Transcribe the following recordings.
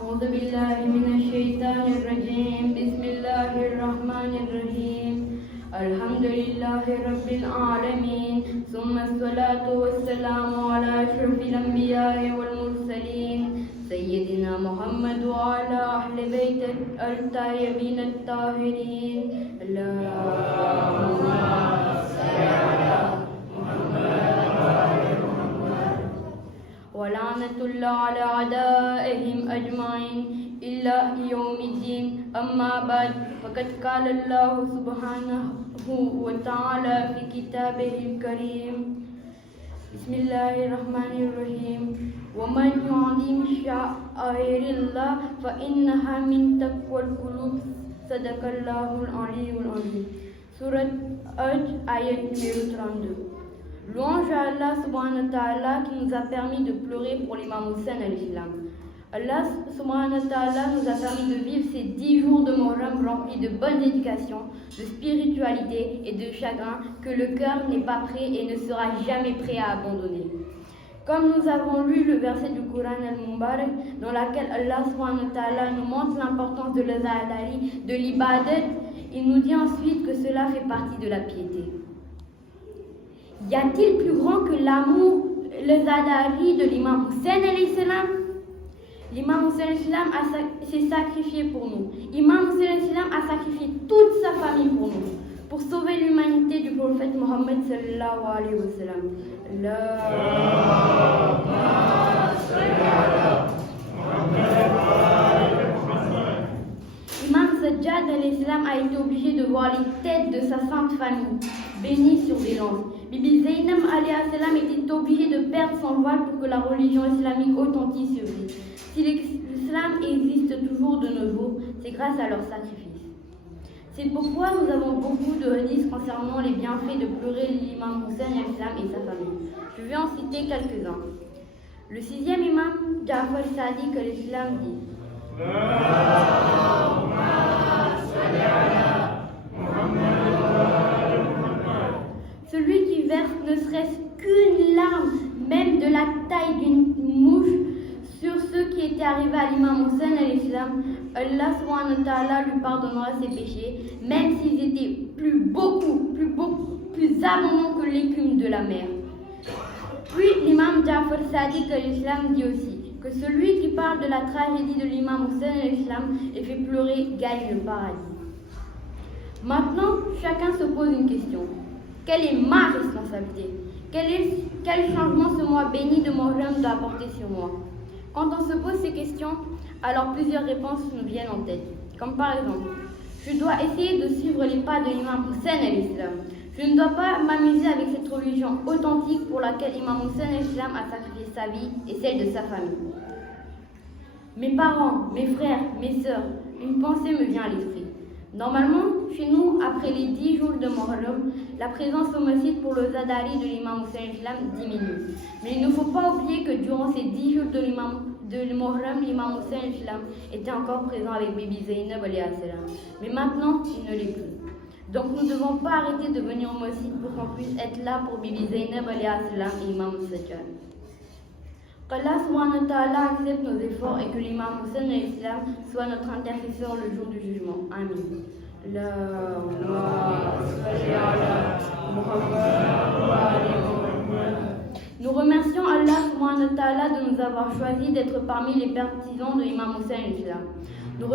أعوذ بالله من الشيطان الرجيم بسم الله الرحمن الرحيم الحمد لله رب العالمين ثم الصلاة والسلام على أشرف الأنبياء والمرسلين سيدنا محمد وعلى أهل بيت الطيبين الطاهرين اللهم صل على ولعنة الله على أعدائهم أجمعين إلى يوم الدين أما بعد فقد قال الله سبحانه وتعالى في كتابه الكريم بسم الله الرحمن الرحيم ومن يعظم شعائر الله فإنها من تقوى القلوب صدق الله العلي العظيم Surat Hajj ayat numéro 32. Louange à Allah subhanahu wa ta'ala qui nous a permis de pleurer pour l'imam Hussein à l'islam. Allah subhanahu wa ta'ala nous a permis de vivre ces 10 jours de Muharram remplis de bonne éducation, de spiritualité et de chagrin que le cœur n'est pas prêt et ne sera jamais prêt à abandonner. Comme nous avons lu le verset du Coran al-Mubarak dans lequel Allah subhanahu wa ta'ala nous montre l'importance de l'azadari, de l'ibadat, il nous dit ensuite que cela fait partie de la piété. Y a-t-il plus grand que l'amour, le zadari de l'imam Hussein alayhi salam? L'imam Hussein alayhi salam s'est sacrifié pour nous. L'imam Hussein alayhi salam a sacrifié toute sa famille pour nous, pour sauver l'humanité du prophète Mohammed sallallahu alayhi wa sallam. L'imam Sajjad alayhi salam a été obligé de voir les têtes de sa sainte famille bénies sur des lances. Bibi Zainab alayhi salam était obligée de perdre son voile pour que la religion islamique authentique survive. Si l'islam existe toujours de nos jours, c'est grâce à leur sacrifice. C'est pourquoi nous avons beaucoup de hadiths concernant les bienfaits de pleurer l'imam Hussein alayhi salam et sa famille. Je vais en citer quelques-uns. Le 6e imam, Ja'far Sadiq alayhi salam dit celui qui verse ne serait-ce qu'une larme, même de la taille d'une mouche, sur ce qui était arrivé à l'imam Hussein alayhi salam, Allah subhanahu wa ta'ala lui pardonnera ses péchés, même s'ils étaient beaucoup plus abondants que l'écume de la mer. Puis l'imam Ja'far Sadiq alayhi salam dit aussi que celui qui parle de la tragédie de l'imam Hussein alayhi salam et fait pleurer gagne le paradis. Maintenant, chacun se pose une question. Quelle est ma responsabilité? Quel changement ce mois béni de Muharram doit apporter sur moi? Quand on se pose ces questions, alors plusieurs réponses nous viennent en tête. Comme par exemple, je dois essayer de suivre les pas de l'imam Hussein alayhi salam. Je ne dois pas m'amuser avec cette religion authentique pour laquelle l'imam Hussein alayhi salam a sacrifié sa vie et celle de sa famille. Mes parents, mes frères, mes sœurs, une pensée me vient à l'esprit. Normalement, chez nous, après les 10 jours de Muharram, la présence au masjid pour le zadari de l'imam Hussein alayhi salam diminue. Mais il ne faut pas oublier que durant ces 10 jours de Muharram, l'imam Hussein alayhi salam était encore présent avec Bibi Zainab alayhi salam. Mais maintenant, il ne l'est plus. Donc nous ne devons pas arrêter de venir au masjid pour qu'on puisse être là pour Bibi Zainab alayhi salam et l'imam Sajjad. Qu'Allah subhanahu wa ta'ala accepte nos efforts et que l'imam Hussein alayhi salam soit notre intercesseur le jour du jugement. Amin. Nous remercions Allah subhanahu wa ta'ala de nous avoir choisi d'être parmi les partisans de l'imam Hussein alayhi salam. Nous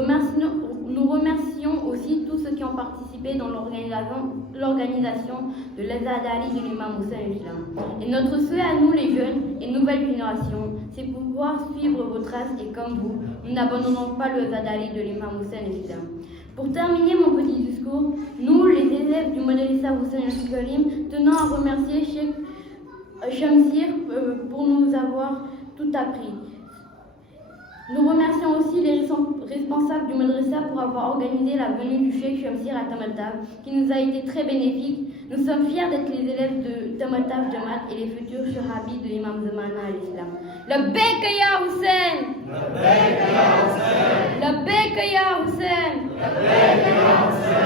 remercions aussi tous ceux qui ont participé dans l'organisation de l'azadari de l'imam Hussein alayhi salam. Et notre souhait à nous, les jeunes et nouvelles générations, c'est pouvoir suivre vos traces et comme vous, nous n'abandonnons pas le zadari de l'imam Hussein alayhi salam. Pour terminer mon petit discours, nous, les élèves du Madrasa Hussein al-Karim, tenons à remercier Cheikh Shamsir pour nous avoir tout appris. Nous remercions aussi les responsables du Madrasa pour avoir organisé la venue du Cheikh Shamsir à Tamataf, qui nous a été très bénéfique. Nous sommes fiers d'être les élèves de Tamataf Jamaat et les futurs shahabis de l'imam Zamana al-Islam. Labbaik ya Hussein! Labbaik ya Hussein! Labbaik ya Hussein! Labbaik ya Hussein!